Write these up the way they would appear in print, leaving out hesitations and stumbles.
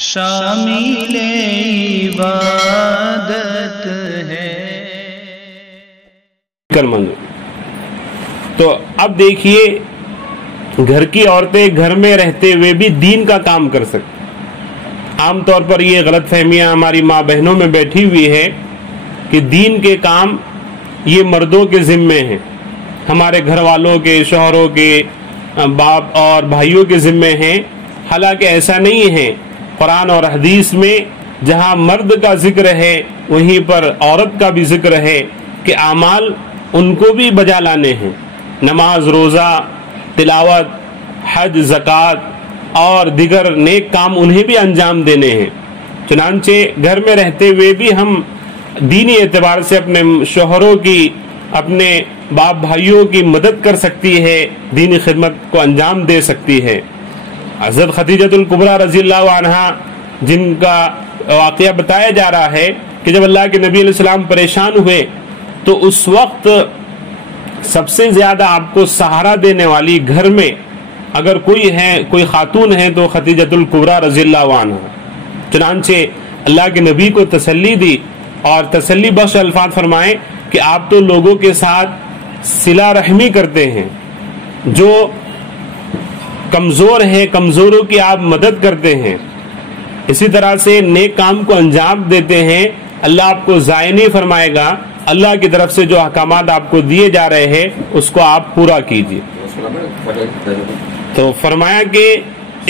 شامل عبادت ہے۔ تو اب دیکھیے، گھر کی عورتیں گھر میں رہتے ہوئے بھی دین کا کام کر سکتی۔ عام طور پر یہ غلط فہمیاں ہماری ماں بہنوں میں بیٹھی ہوئی ہے کہ دین کے کام یہ مردوں کے ذمے ہیں، ہمارے گھر والوں کے، شوہروں کے، باپ اور بھائیوں کے ذمے ہیں۔ حالانکہ ایسا نہیں ہے۔ قرآن اور حدیث میں جہاں مرد کا ذکر ہے وہیں پر عورت کا بھی ذکر ہے کہ اعمال ان کو بھی بجا لانے ہیں، نماز، روزہ، تلاوت، حج، زکوٰۃ اور دیگر نیک کام انہیں بھی انجام دینے ہیں۔ چنانچہ گھر میں رہتے ہوئے بھی ہم دینی اعتبار سے اپنے شوہروں کی، اپنے باپ بھائیوں کی مدد کر سکتی ہے، دینی خدمت کو انجام دے سکتی ہے۔ حضرت خدیجہ الکبریٰ رضی اللہ عنہا، جن کا واقعہ بتایا جا رہا ہے کہ جب اللہ کے نبی علیہ السلام پریشان ہوئے تو اس وقت سب سے زیادہ آپ کو سہارا دینے والی گھر میں اگر کوئی خاتون ہے تو خدیجہ الکبریٰ رضی اللہ عنہا۔ چنانچہ اللہ کے نبی کو تسلی دی اور تسلی بخش الفاظ فرمائے کہ آپ تو لوگوں کے ساتھ صلہ رحمی کرتے ہیں، جو کمزور ہیں کمزوروں کی آپ مدد کرتے ہیں، اسی طرح سے نیک کام کو انجام دیتے ہیں، اللہ آپ کو ضائع نہیں فرمائے گا۔ اللہ کی طرف سے جو احکامات آپ کو دیے جا رہے ہیں اس کو آپ پورا کیجیے۔ تو فرمایا کہ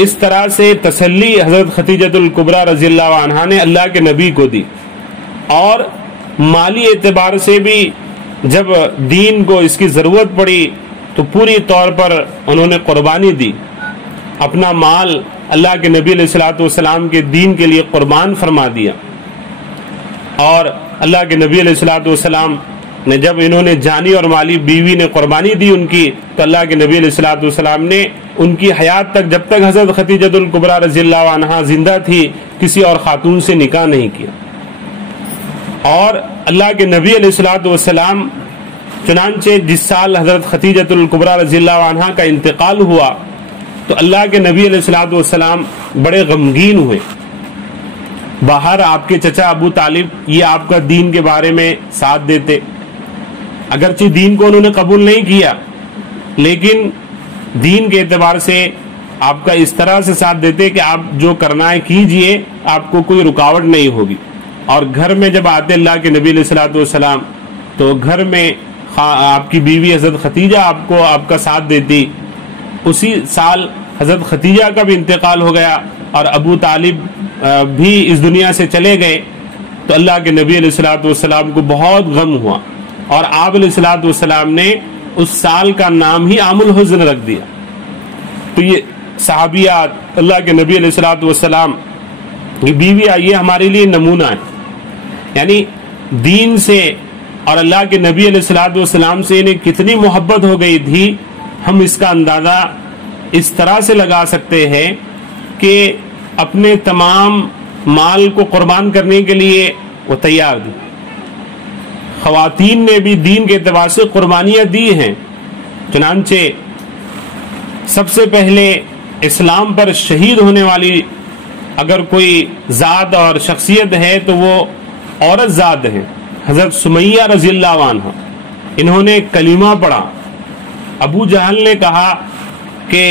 اس طرح سے تسلی حضرت خدیجہ الکبریٰ رضی اللہ عنہا نے اللہ کے نبی کو دی، اور مالی اعتبار سے بھی جب دین کو اس کی ضرورت پڑی تو پوری طور پر انہوں نے قربانی دی، اپنا مال اللہ کے نبی علیہ الصلوۃ والسلام کے دین کے لیے قربان فرما دیا۔ اور اللہ کے نبی علیہ الصلوۃ والسلام نے جب انہوں نے جانی اور مالی بیوی نے قربانی دی ان کی، تو اللہ کے نبی علیہ الصلوۃ والسلام نے ان کی حیات تک، جب تک حضرت خدیجہ الکبریٰ رضی اللہ عنہا زندہ تھی، کسی اور خاتون سے نکاح نہیں کیا۔ اور اللہ کے نبی علیہ الصلوۃ والسلام چنانچہ جس سال حضرت خدیجہ الکبریٰ رضی اللہ عنہا کا انتقال ہوا تو اللہ کے نبی علیہ الصلوۃ والسلام بڑے غمگین ہوئے۔ باہر آپ کے چچا ابو طالب یہ آپ کا دین کے بارے میں ساتھ دیتے، اگرچہ دین کو انہوں نے قبول نہیں کیا لیکن دین کے اعتبار سے آپ کا اس طرح سے ساتھ دیتے کہ آپ جو کرنا ہے کیجئے، آپ کو کوئی رکاوٹ نہیں ہوگی۔ اور گھر میں جب آتے اللہ کے نبی علیہ الصلوۃ والسلام تو گھر میں آپ کی بیوی حضرت خدیجہ آپ کا ساتھ دیتی۔ اسی سال حضرت خدیجہ کا بھی انتقال ہو گیا اور ابو طالب بھی اس دنیا سے چلے گئے، تو اللہ کے نبی علیہ الصلوۃ والسلام کو بہت غم ہوا، اور آپ علیہ الصلوۃ والسلام نے اس سال کا نام ہی عام الحزن رکھ دیا۔ تو یہ صحابیات اللہ کے نبی علیہ الصلوۃ والسلام کی بیویاں یہ ہمارے لیے نمونہ ہے، یعنی دین سے اور اللہ کے نبی علیہ الصلوۃ والسلام سے انہیں کتنی محبت ہو گئی تھی، ہم اس کا اندازہ اس طرح سے لگا سکتے ہیں کہ اپنے تمام مال کو قربان کرنے کے لیے وہ تیار تھی۔ خواتین نے بھی دین کے اعتبار سے قربانیاں دی ہیں، چنانچہ سب سے پہلے اسلام پر شہید ہونے والی اگر کوئی ذات اور شخصیت ہے تو وہ عورت ذات ہے، حضرت سمیہ رضی اللہ عنہا۔ انہوں نے کلمہ پڑھا، ابو جہل نے کہا کہ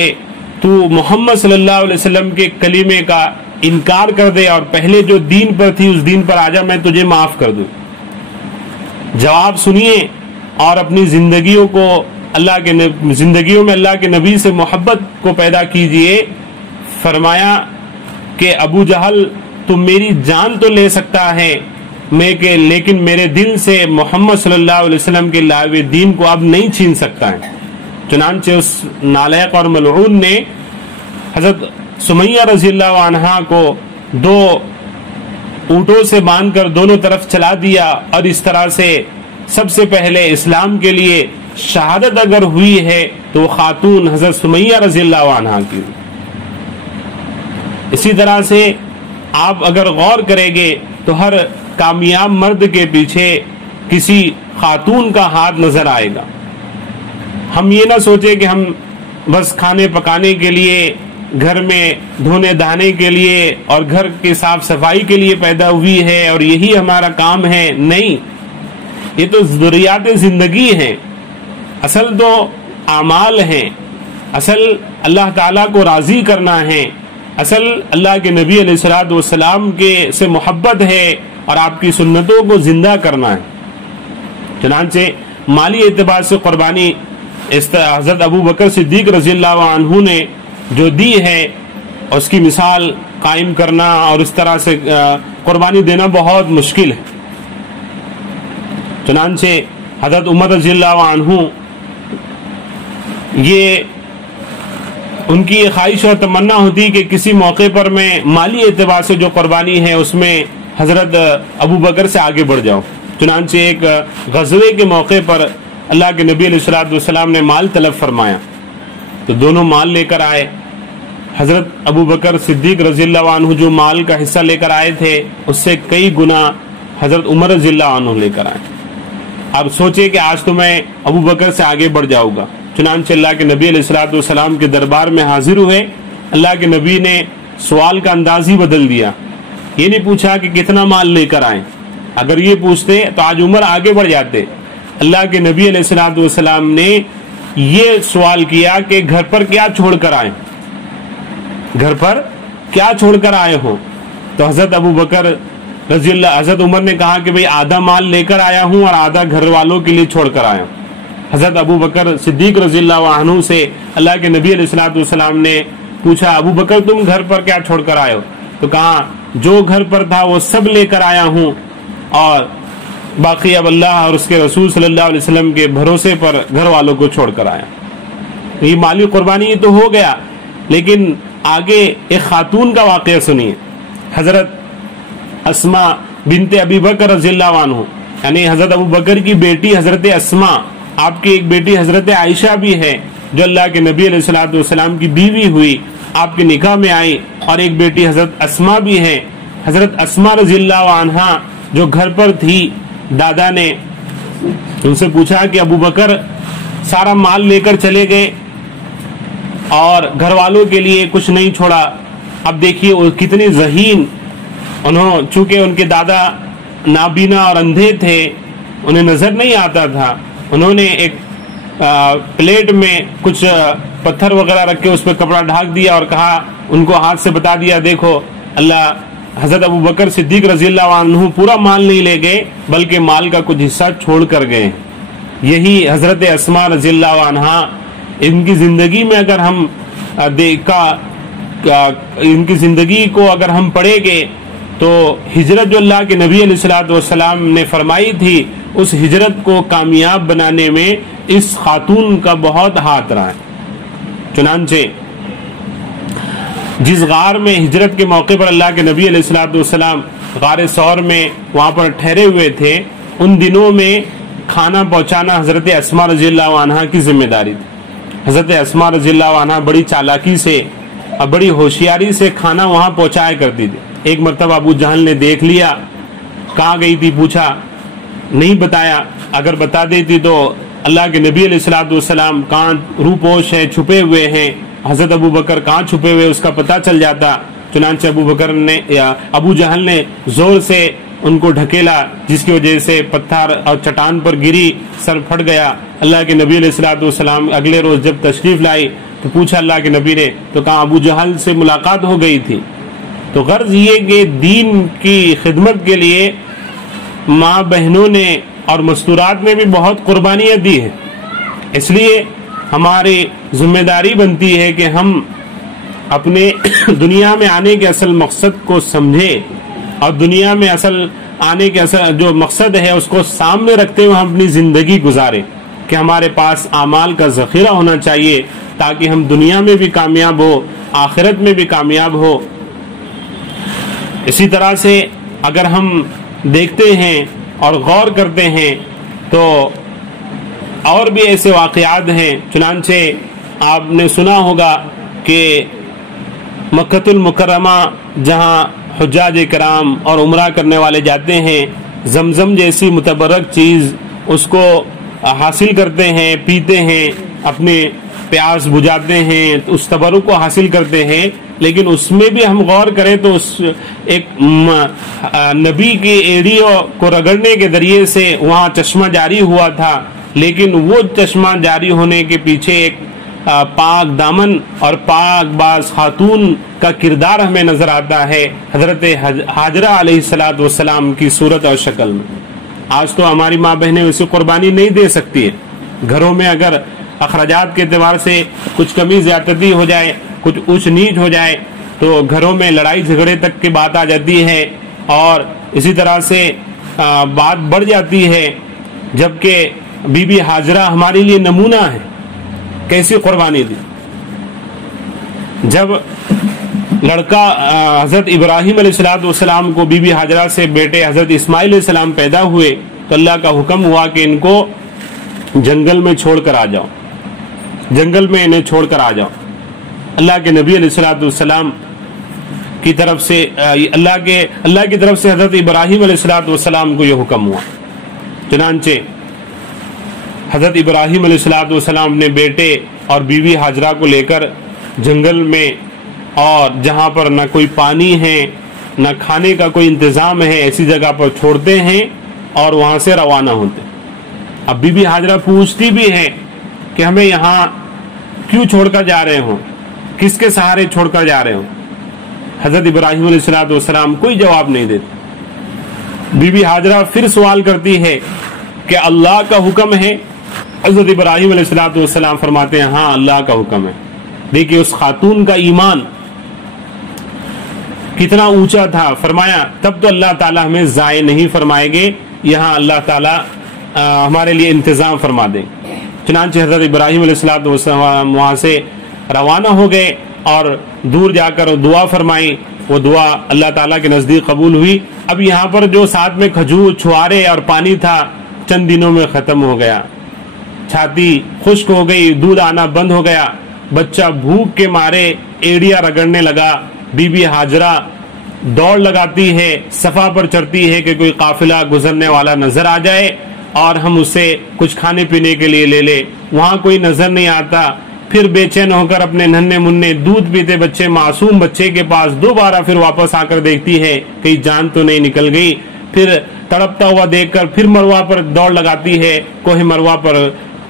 تو محمد صلی اللہ علیہ وسلم کے کلمے کا انکار کر دے اور پہلے جو دین پر تھی اس دین پر آجا، میں تجھے معاف کر دوں۔ جواب سنیے اور اپنی زندگیوں میں اللہ کے نبی سے محبت کو پیدا کیجئے۔ فرمایا کہ ابو جہل تم میری جان تو لے سکتا ہے لیکن میرے دل سے محمد صلی اللہ علیہ وسلم کے لائے ہوئے دین کو اب نہیں چھین سکتا ہے۔ چنانچہ اس نالائق اور ملعون نے حضرت سمیہ رضی اللہ عنہا کو 2 اونٹوں سے باندھ کر دونوں طرف چلا دیا، اور اس طرح سے سب سے پہلے اسلام کے لیے شہادت اگر ہوئی ہے تو وہ خاتون حضرت سمیہ رضی اللہ عنہا کی۔ اسی طرح سے آپ اگر غور کریں گے تو ہر کامیاب مرد کے پیچھے کسی خاتون کا ہاتھ نظر آئے گا۔ ہم یہ نہ سوچے کہ ہم بس کھانے پکانے کے لیے گھر میں دھونے دہانے کے لیے اور گھر کی صاف صفائی کے لیے پیدا ہوئی ہے اور یہی ہمارا کام ہے، نہیں، یہ تو ضروریات زندگی ہیں، اصل تو اعمال ہیں، اصل اللہ تعالیٰ کو راضی کرنا ہے، اصل اللہ کے نبی علیہ الصلوۃ والسلام کے سے محبت ہے اور آپ کی سنتوں کو زندہ کرنا ہے۔ چنانچہ مالی اعتبار سے قربانی حضرت ابو بکر صدیق رضی اللہ عنہ نے جو دی ہے، اس کی مثال قائم کرنا اور اس طرح سے قربانی دینا بہت مشکل ہے۔ چنانچہ حضرت عمر رضی اللہ عنہ، یہ ان کی یہ خواہش اور تمنا ہوتی کہ کسی موقع پر میں مالی اعتبار سے جو قربانی ہے اس میں حضرت ابو بکر سے آگے بڑھ جاؤں۔ چنانچہ ایک غزوے کے موقع پر اللہ کے نبی علیہ الصلوۃ والسلام نے مال طلب فرمایا، تو دونوں مال لے کر آئے۔ حضرت ابو بکر صدیق رضی اللہ عنہ جو مال کا حصہ لے کر آئے تھے، اس سے کئی گنا حضرت عمر رضی اللہ عنہ لے کر آئے۔ اب سوچے کہ آج تو میں ابو بکر سے آگے بڑھ جاؤں گا۔ چنانچہ اللہ کے نبی علیہ الصلوۃ والسلام کے دربار میں حاضر ہوئے۔ اللہ کے نبی نے سوال کا انداز ہی بدل دیا، یہ نہیں پوچھا کہ کتنا مال لے کر آئے، اگر یہ پوچھتے تو آج عمر آگے بڑھ جاتے۔ اللہ کے نبی علیہ الصلوۃ والسلام نے یہ سوال کیا کہ گھر پر کیا چھوڑ کر آئے، گھر پر کیا چھوڑ کر آئے ہو؟ تو حضرت ابو بکر رضی اللہ حضرت عمر نے کہا کہ بھئی آدھا مال لے کر آیا ہوں اور آدھا گھر والوں کے لیے چھوڑ کر آیا ہوں۔ حضرت ابو بکر صدیق رضی اللہ عنہ سے اللہ کے نبی علیہ الصلوۃ والسلام نے پوچھا، ابو بکر تم گھر پر کیا چھوڑ کر آئے ہو؟ تو کہا جو گھر پر تھا وہ سب لے کر آیا ہوں اور باقی اب اللہ اور اس کے رسول صلی اللہ علیہ وسلم کے بھروسے پر گھر والوں کو چھوڑ کر آیا۔ یہ مالی قربانی تو ہو گیا، لیکن آگے ایک خاتون کا واقعہ سنیے۔ حضرت اسماء بنت ابی بکر رضی اللہ عنہ، یعنی حضرت ابو بکر کی بیٹی حضرت اسماء، آپ کی ایک بیٹی حضرت عائشہ بھی ہے جو اللہ کے نبی علیہ الصلوۃ والسلام کی بیوی ہوئی، آپ کے نکاح میں آئی، اور ایک بیٹی حضرت اسماء بھی ہے۔ حضرت اسماء رضی اللہ عنہ جو گھر پر تھی، دادا نے ان سے پوچھا کہ ابو بکر سارا مال لے کر چلے گئے اور گھر والوں کے لیے کچھ نہیں چھوڑا۔ اب دیکھیے وہ کتنی ذہین، چونکہ ان کے دادا نابینا اور اندھے تھے، انہیں نظر نہیں آتا تھا، انہوں نے ایک پلیٹ میں کچھ پتھر وغیرہ رکھ کے اس پہ کپڑا ڈھانک دیا اور کہا، ان کو ہاتھ سے بتا دیا، دیکھو اللہ حضرت ابو بکر صدیق رضی اللہ عنہ پورا مال نہیں لے گئے بلکہ مال کا کچھ حصہ چھوڑ کر گئے۔ یہی حضرت اسماء رضی اللہ عنہ، ان کی زندگی میں اگر ہم ان کی زندگی کو اگر ہم پڑھیں گے تو ہجرت جو اللہ کے نبی علیہ الصلوۃ والسلام نے فرمائی تھی، اس ہجرت کو کامیاب بنانے میں اس خاتون کا بہت ہاتھ رہا ہے۔ چنانچہ جس غار میں ہجرت کے موقع پر اللہ کے نبی علیہ الصلوۃ والسلام غار ثور میں وہاں پر ٹھہرے ہوئے تھے، ان دنوں میں کھانا پہنچانا حضرت اسماء رضی اللہ عنہ کی ذمہ داری تھی۔ حضرت اسماء رضی اللہ عنہ بڑی چالاکی سے اور بڑی ہوشیاری سے کھانا وہاں پہنچایا کرتی تھی۔ ایک مرتبہ ابو جہل نے دیکھ لیا، کہاں گئی تھی پوچھا، نہیں بتایا، اگر بتا دیتی تو اللہ کے نبی علیہ الصلوۃ والسلام کہاں روپوش ہے، چھپے ہوئے ہیں، حضرت ابو بکر کہاں چھپے ہوئے اس کا پتہ چل جاتا۔ چنانچہ ابو جہل نے زور سے ان کو ڈھکیلا، جس کی وجہ سے پتھر اور چٹان پر گری، سر پھٹ گیا۔ اللہ کے نبی علیہ الصلوۃ والسلام اگلے روز جب تشریف لائی تو پوچھا اللہ کے نبی نے، تو کہا ابو جہل سے ملاقات ہو گئی تھی۔ تو غرض یہ کہ دین کی خدمت کے لیے ماں بہنوں نے اور مستورات نے بھی بہت قربانیاں دی ہیں، اس لیے ہماری ذمہ داری بنتی ہے کہ ہم اپنے دنیا میں آنے کے اصل مقصد کو سمجھیں اور دنیا میں اصل آنے کے اصل جو مقصد ہے اس کو سامنے رکھتے ہوئے ہم اپنی زندگی گزاریں، کہ ہمارے پاس اعمال کا ذخیرہ ہونا چاہیے تاکہ ہم دنیا میں بھی کامیاب ہو، آخرت میں بھی کامیاب ہو۔ اسی طرح سے اگر ہم دیکھتے ہیں اور غور کرتے ہیں تو اور بھی ایسے واقعات ہیں۔ چنانچہ آپ نے سنا ہوگا کہ مکہ المکرمہ جہاں حجاج کرام اور عمرہ کرنے والے جاتے ہیں، زمزم جیسی متبرک چیز اس کو حاصل کرتے ہیں، پیتے ہیں، اپنے پیاس بجھاتے ہیں، اس تبرک کو حاصل کرتے ہیں، لیکن اس میں بھی ہم غور کریں تو ایک نبی کی ایڑیوں کو رگڑنے کے ذریعے سے وہاں چشمہ جاری ہوا تھا، لیکن وہ چشمہ جاری ہونے کے پیچھے ایک پاک دامن اور پاک باز خاتون کا کردار ہمیں نظر آتا ہے، حضرت ہاجرہ علیہ السلام کی صورت اور شکل میں۔ آج تو ہماری ماں بہنیں اسے قربانی نہیں دے سکتی ہے، گھروں میں اگر اخراجات کے اعتبار سے کچھ کمی زیادتی ہو جائے، کچھ اونچ نیچ ہو جائے تو گھروں میں لڑائی جھگڑے تک کی بات آ جاتی ہے، اور اسی طرح سے بات بڑھ جاتی ہے، جبکہ بی بی ہاجرہ ہمارے لیے نمونہ ہے، کیسی قربانی دی۔ جب لڑکا حضرت ابراہیم علیہ السلام کو بی بی ہاجرہ سے بیٹے حضرت اسماعیل علیہ السلام پیدا ہوئے تو اللہ کا حکم ہوا کہ ان کو جنگل میں چھوڑ کر آ جاؤ، جنگل میں انہیں چھوڑ کر آ جاؤ۔ اللہ کے نبی علیہ السلام کی طرف سے اللہ کی طرف سے حضرت ابراہیم علیہ السلام کو یہ حکم ہوا۔ چنانچہ حضرت ابراہیم علیہ السلام نے بیٹے اور بیوی ہاجرہ کو لے کر جنگل میں، اور جہاں پر نہ کوئی پانی ہے نہ کھانے کا کوئی انتظام ہے، ایسی جگہ پر چھوڑتے ہیں اور وہاں سے روانہ ہوتے ہیں۔ اب بی بی ہاجرہ پوچھتی بھی ہے کہ ہمیں یہاں کیوں چھوڑ کر جا رہے ہوں، کس کے سہارے چھوڑ کر جا رہے ہوں؟ حضرت ابراہیم علیہ السلام کوئی جواب نہیں دیتے۔ بی بی ہاجرہ پھر سوال کرتی ہے کہ اللہ کا حکم ہے؟ حضرت ابراہیم علیہ السلام فرماتے ہیں ہاں اللہ کا حکم ہے۔ دیکھیے اس خاتون کا ایمان کتنا اونچا تھا، فرمایا تب تو اللہ تعالیٰ ہمیں ضائع نہیں فرمائیں گے، یہاں اللہ تعالیٰ ہمارے لیے انتظام فرما دیں۔ چنانچہ حضرت ابراہیم علیہ السلام وہاں سے روانہ ہو گئے اور دور جا کر دعا فرمائی، وہ دعا اللہ تعالیٰ کے نزدیک قبول ہوئی۔ اب یہاں پر جو ساتھ میں کھجور، چھوارے اور پانی تھا چند دنوں میں ختم ہو گیا، چھاتی خشک ہو گئی، دودھ آنا بند ہو گیا، بچہ بھوک کے مارے ایڑیاں رگڑنے لگا۔ بی بی ہاجرہ دوڑ لگاتی ہے، صفا پر چڑھتی ہے کہ کوئی قافلہ گزرنے والا نظر آ جائے اور ہم اسے کچھ کھانے پینے کے لیے لے لے، وہاں کوئی نظر نہیں آتا۔ پھر بے چین ہو کر اپنے ننھے منھے دودھ پیتے بچے، معصوم بچے کے پاس دوبارہ پھر واپس آ کر دیکھتی ہے کہیں جان تو نہیں نکل گئی، پھر تڑپتا ہوا دیکھ کر پھر مروہ پر دوڑ لگاتی ہے، کوہ مروہ پر،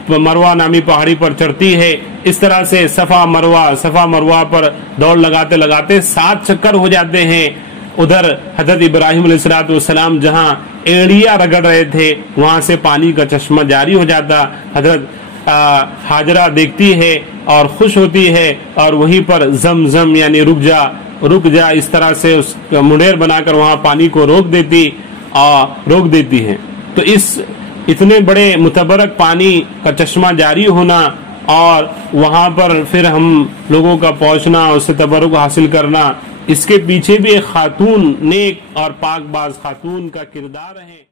مروہ نامی پہاڑی پر چڑھتی ہے۔ اس طرح سے صفا مروہ پر دوڑ لگاتے لگاتے 7 چکر ہو جاتے ہیں۔ ادھر حضرت ابراہیم علیہ السلام جہاں ایڑیاں رگڑ رہے تھے وہاں سے پانی کا چشمہ جاری ہو جاتا۔ حضرت ہاجرہ دیکھتی ہے اور خوش ہوتی ہے، اور وہیں پر زم یعنی رک جا اس طرح سے اس منڈیر بنا کر وہاں پانی کو روک دیتی ہے۔ تو اس اتنے بڑے متبرک پانی کا چشمہ جاری ہونا اور وہاں پر پھر ہم لوگوں کا پہنچنا، اس سے تبرک حاصل کرنا، اس کے پیچھے بھی ایک خاتون، نیک اور پاک باز خاتون کا کردار ہے۔